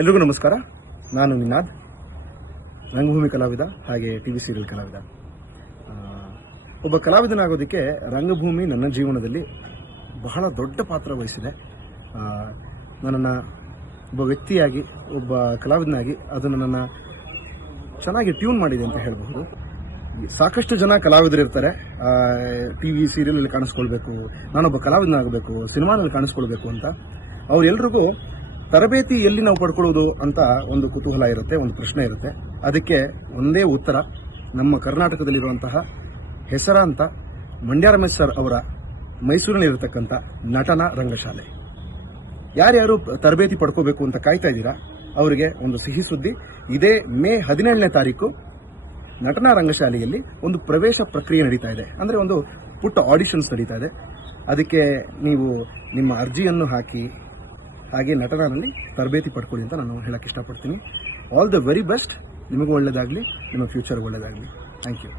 ಎಲ್ರಿಗೂ ನಮಸ್ಕಾರ. ನಾನು ನಿನಾದ್, ರಂಗಭೂಮಿ ಕಲಾವಿದ ಹಾಗೆ ಟಿವಿ ಸೀರಿಯಲ್ ಕಲಾವಿದ. ಒಬ್ಬ ಕಲಾವಿದನಾಗೋದಕ್ಕೆ ರಂಗಭೂಮಿ ನನ್ನ ಜೀವನದಲ್ಲಿ ಬಹಳ ದೊಡ್ಡ ಪಾತ್ರ ವಹಿಸಿದೆ. ನನ್ನನ್ನು ಒಬ್ಬ ವ್ಯಕ್ತಿಯಾಗಿ, ಒಬ್ಬ ಕಲಾವಿದನಾಗಿ ಅದು ನನ್ನನ್ನು ಚೆನ್ನಾಗಿ ಟ್ಯೂನ್ ಮಾಡಿದೆ ಅಂತ ಹೇಳಬಹುದು. ಸಾಕಷ್ಟು ಜನ ಕಲಾವಿದರು ಇರ್ತಾರೆ, ಟಿವಿ ಸೀರಿಯಲಲ್ಲಿ ಕಾಣಿಸ್ಕೊಳ್ಬೇಕು, ನಾನೊಬ್ಬ ಕಲಾವಿದನಾಗಬೇಕು, ಸಿನಿಮಾನಲ್ಲಿ ಕಾಣಿಸ್ಕೊಳ್ಬೇಕು ಅಂತ. ಅವರೆಲ್ರಿಗೂ ತರಬೇತಿ ಎಲ್ಲಿ ನಾವು ಪಡ್ಕೊಳ್ಳೋದು ಅಂತ ಒಂದು ಕುತೂಹಲ ಇರುತ್ತೆ, ಒಂದು ಪ್ರಶ್ನೆ ಇರುತ್ತೆ. ಅದಕ್ಕೆ ಒಂದೇ ಉತ್ತರ, ನಮ್ಮ ಕರ್ನಾಟಕದಲ್ಲಿರುವಂತಹ ಹೆಸರಾಂತ ಮಂಡ್ಯ ರಮೇಶ್ ಸರ್ ಅವರ ಮೈಸೂರಿನಲ್ಲಿರತಕ್ಕಂಥ ನಟನಾ ರಂಗಶಾಲೆ. ಯಾರ್ಯಾರು ತರಬೇತಿ ಪಡ್ಕೋಬೇಕು ಅಂತ ಕಾಯ್ತಾ ಇದ್ದೀರಾ, ಅವರಿಗೆ ಒಂದು ಸಿಹಿ ಸುದ್ದಿ. ಇದೇ ಮೇ 17ನೇ ತಾರೀಕು ನಟನಾ ರಂಗಶಾಲೆಯಲ್ಲಿ ಒಂದು ಪ್ರವೇಶ ಪ್ರಕ್ರಿಯೆ ನಡೀತಾ ಇದೆ. ಅಂದರೆ ಒಂದು ಪುಟ್ಟ ಆಡಿಷನ್ಸ್ ನಡೀತಾ ಇದೆ. ಅದಕ್ಕೆ ನೀವು ನಿಮ್ಮ ಅರ್ಜಿಯನ್ನು ಹಾಕಿ ಹಾಗೆ ನಟನಲ್ಲಿ ತರಬೇತಿ ಪಡ್ಕೊಳ್ಳಿ ಅಂತ ನಾನು ಹೇಳಕ್ಕೆ ಇಷ್ಟಪಡ್ತೀನಿ. All the very best. ನಿಮಗೂ ಒಳ್ಳೆಯದಾಗಲಿ, ನಿಮ್ಮ ಫ್ಯೂಚರ್ ಒಳ್ಳೆಯದಾಗಲಿ. Thank you.